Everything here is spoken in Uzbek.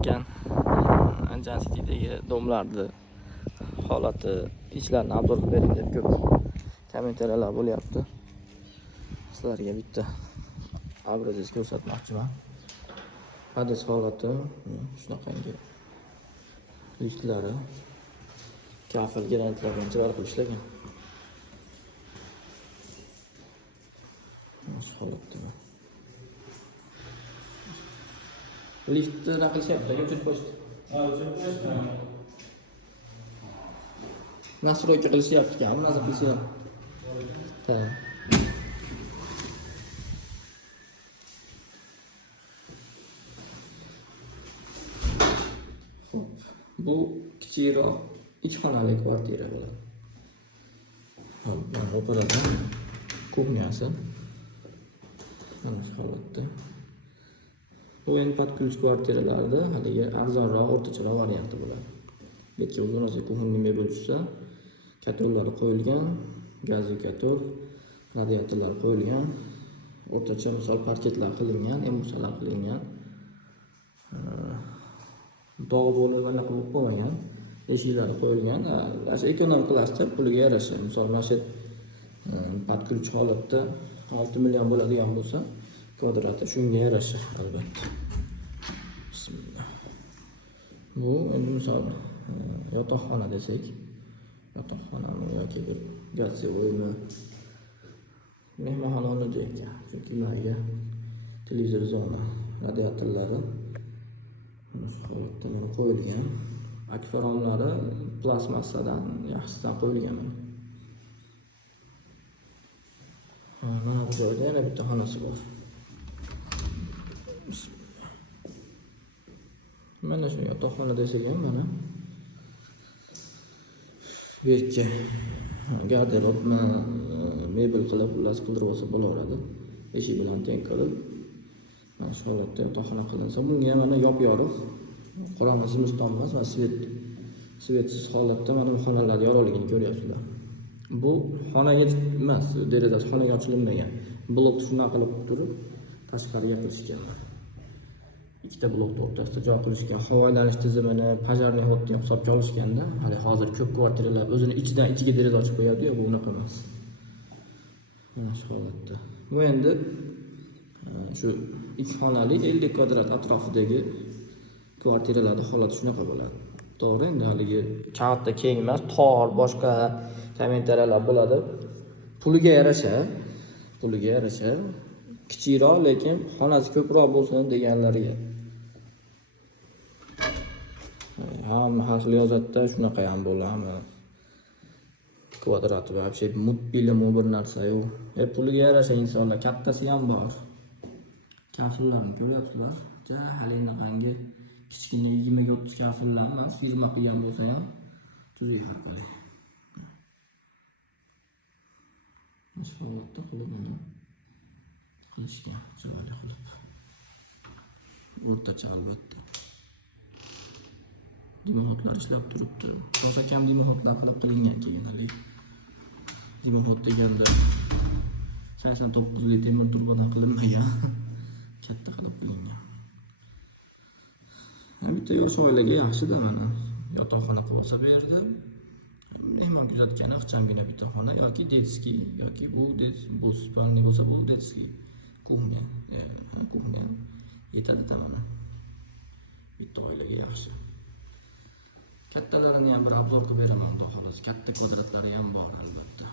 ekan. Anjan City'dagi domlarni holati, ishlarini obzor qilib bering deb ko'p kommentariyalar bo'lyapti. Sizlarga bitta obraz ko'rsatmoqchiman. Hadis holati shunaqangi listlari kafil grantlar bilan chiroyli qilib ishlagan. Nasıl holatda? Liftni qilishyapti, o'chirib qo'yishdi. O'chirib qo'yishdi. Nasroyga qilishyapti, nazar qilishyapti. Ha. Bu kichikroq 2 xonali kvartira bo'ladi. Hop, mana o'parada kuxnyasi. Mana shu holatda. Bu endi patkulch kvartiralarda haligi arzonroq, o'rtacharoq varianti bo'ladi. Bekka uzun-uzun kuxnyami bo'lsa, katorlari qo'yilgan, gazli kator, radiatorlar qo'yilgan, o'rtacha misol parketlar qilingan, emulsiyalar qilingan. Dog' bo'lib anaqa bo'lib qolmagan, eshiklari qo'yilgan. Asha ekonom klassda puliga yarasha, misol mana shu patkulch holatda 6 million bo'ladigan bo'lsa, kvadrati shunga yarasha albatta. Bismillah. Bu endi misol yotoqxona desak, yotoqxonami yoki bir gazyovoymi, mehmonxona o'rnatib ekan. Chunki ularga televizor zona, radiatorlari holatda mana qo'yilgan. Akfaromlari plastmassadan yaxshisidan qo'yilgan. Mana bu joyda yana bitta xonasi bor. Mana shu yotoqxona desak ham mana bu yerga garderobni mebel qilib, qildirib olsa bo'laveradi. Eshik bilan teng qilib mana shu holatda yotoqxona qilinsa, bunga mana yop-yorug' qorong'i zimiston emas, va svetsiz holatda mana bu xonalar yorug'ligini ko'ryapsizlar. Bu xonaga emas, derazasi xonaga ochilmagan. Blokni shunaqa qilib turib, tashqariga qilishgan. Ikkita blokning o'rtasida joy qilishgan. Havo aylanish tizimini, pojarniy xodni hisobga olishganda, hali hozir ko'p kvartiralar o'zini ichidan ichiga deraza ochib qo'yadi-yu, bu unaqa emas. Mana shu holatda. Bu endi shu 2 xonali 50 kvadrat atrofidagi kvartiralarda holati shunaqa bo'ladi. To'g'ri, endi haligi katta keng emas, tor, boshqa kommentariyalar bo'ladi. Puliga yarasha kichikroq, lekin xonasi ko'proq bo'lsin deganlarga. Hamma har xil yozatda shunaqa ham bo'ladimi? Kvadrat va вообще mutbilim bir narsa yo'q. Puliga yarasha insonlar kattasi ham bor. Kafillarni ko'ryapsizlar. Halinaqangi kichkina 20 ga 30 kafillar emas, firma qilgan bo'lsa ham tuzuk haqali. Shu holatda qilib uni qilishgan, chiroyli qilib. O'rtacha albatta. Dimoxodlar ishlab turibdi. Rosa kam dimoxodlar qilib qilingan keyinalik. Dimoxod deganda 89 li temir turbadan qilinmagan. Katta qilib qilingan. Bitta yosh oilaga yaxshi-da mana. Yotoqxona qilib olsa bu yerda mehmon kuzatgani ixchamgina bitta xona yoki detskiy yoki bu spalniy bo'lsa bu detskiy. Kuxnya yetadi mana. Bitta oilaga yaxshi. Kattalarini ham bir obzor qilib beraman, xudo xolos. Katta kvadratlari ham bor albatta.